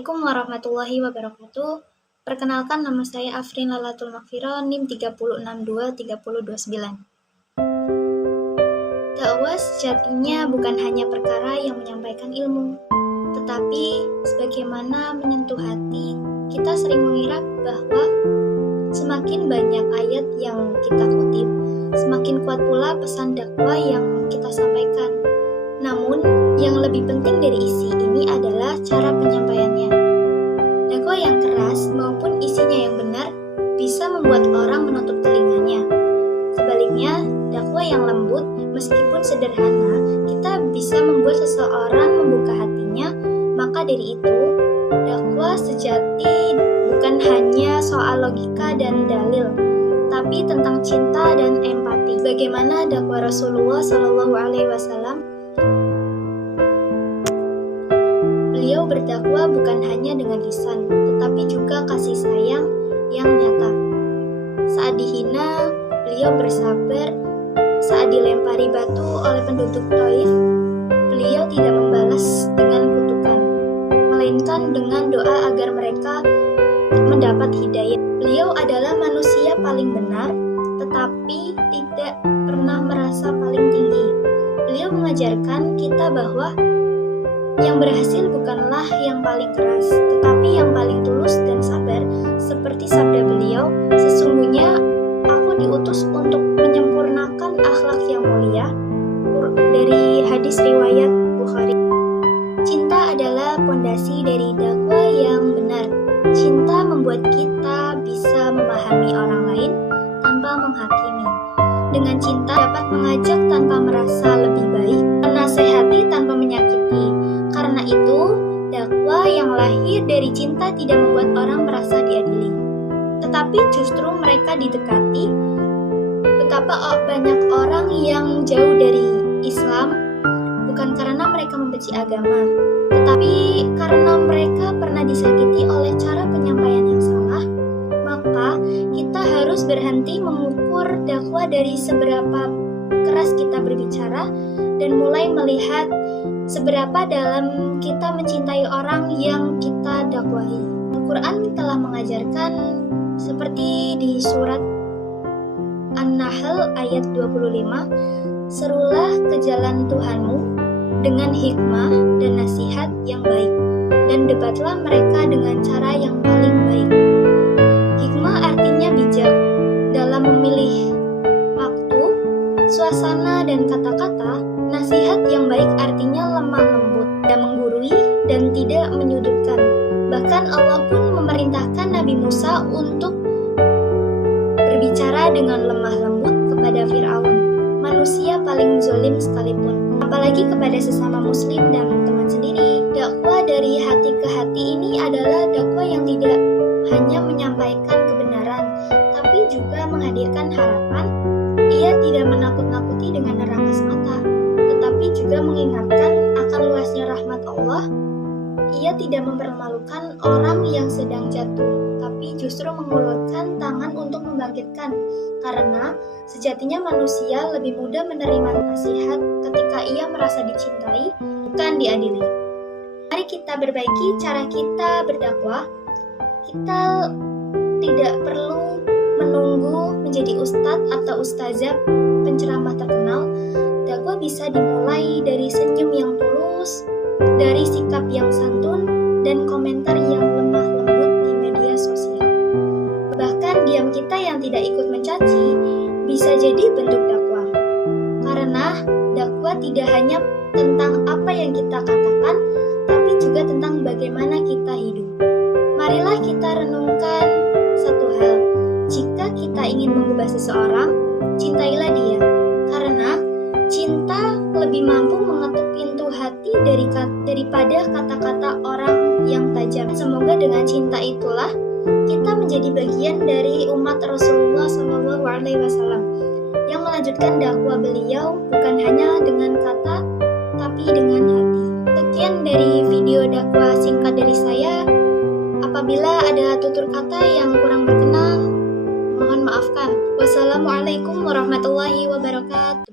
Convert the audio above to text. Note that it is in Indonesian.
Assalamualaikum warahmatullahi wabarakatuh. Perkenalkan, nama saya Afrin Lalatul Makfiro, NIM 306230229. Dakwah sejatinya bukan hanya perkara yang menyampaikan ilmu, tetapi sebagaimana menyentuh hati, kita sering mengira bahwa semakin banyak ayat yang kita kutip, semakin kuat pula pesan dakwah yang kita sampaikan. Namun, yang lebih penting dari isi ini adalah cara penyampaiannya. Dakwah yang keras maupun isinya yang benar bisa membuat orang menutup telinganya. Sebaliknya, dakwah yang lembut meskipun sederhana, kita bisa membuat seseorang membuka hatinya. Maka dari itu, dakwah sejati bukan hanya soal logika dan dalil, tapi tentang cinta dan empati. Bagaimana dakwah Rasulullah SAW? Beliau berdakwah bukan hanya dengan lisan, tetapi juga kasih sayang yang nyata. Saat dihina, beliau bersabar. Saat dilempari batu oleh penduduk Taif, beliau tidak membalas dengan kutukan, melainkan dengan doa agar mereka mendapat hidayah. Beliau adalah manusia paling benar, tetapi tidak pernah merasa paling tinggi. Beliau mengajarkan kita bahwa yang berhasil bukanlah yang paling keras, tetapi yang paling tulus dan sabar. Seperti sabda beliau, sesungguhnya aku diutus untuk menyempurnakan akhlak yang mulia, dari hadis riwayat Bukhari. Cinta adalah pondasi dari dakwah yang benar. Cinta membuat kita bisa memahami orang lain tanpa menghakimi. Dengan cinta dapat mengajak tanpa merasa lebih baik, menasehati tanpa menyakiti. Karena itu, dakwah yang lahir dari cinta tidak membuat orang merasa diadili, tetapi justru mereka didekati. Betapa banyak orang yang jauh dari Islam bukan karena mereka membenci agama, tetapi karena mereka pernah disakiti oleh cara penyampaian yang salah. Maka kita harus berhenti mengukur dakwah dari seberapa keras kita berbicara dan mulai melihat seberapa dalam kita mencintai orang yang kita dakwahi. Al-Quran telah mengajarkan seperti di surat An-Nahl ayat 25, serulah ke jalan Tuhanmu dengan hikmah dan nasihat yang baik, dan debatlah mereka dengan cara yang paling baik. Hikmah artinya bijak dalam memilih waktu, suasana, dan kata-kata. Nasihat yang baik artinya lemah lembut, tidak menggurui dan tidak menyudutkan. Bahkan Allah pun memerintahkan Nabi Musa untuk berbicara dengan lemah lembut kepada Fir'aun, manusia paling zalim sekalipun, apalagi kepada sesama muslim dan teman sendiri. Dakwah dari hati ke hati ini adalah dakwah yang tidak hanya menyampaikan kebenaran, tapi juga menghadirkan harapan. Ia tidak menakut-nakuti dengan neraka semata, tetapi juga mengingatkan akan luasnya rahmat Allah. Ia tidak mempermalukan orang yang sedang jatuh, tapi justru mengulurkan tangan untuk membangkitkan. Karena sejatinya manusia lebih mudah menerima nasihat ketika ia merasa dicintai, bukan diadili. Mari kita perbaiki cara kita berdakwah. Kita tidak perlu menunggu menjadi ustadz atau ustazah penceramah terkenal. Dakwah bisa dimulai dari senyum yang tulus, dari sikap yang santun, dan komentar yang lemah lembut di media sosial. Bahkan diam kita yang tidak ikut mencaci bisa jadi bentuk dakwah. Karena dakwah tidak hanya tentang apa yang kita katakan, tapi juga tentang bagaimana kita hidup. Marilah kita renungkan satu hal. Jika kita ingin mengubah seseorang, cintailah dia. Karena cinta lebih mampu mengetuk pintu hati daripada kata-kata orang yang tajam. Semoga dengan cinta itulah kita menjadi bagian dari umat Rasulullah SAW yang melanjutkan dakwah beliau bukan hanya dengan kata, tapi dengan hati. Sekian dari video dakwah singkat dari saya. Apabila ada tutur kata yang kurang berkenan, mohon maafkan. Wassalamualaikum warahmatullahi wabarakatuh.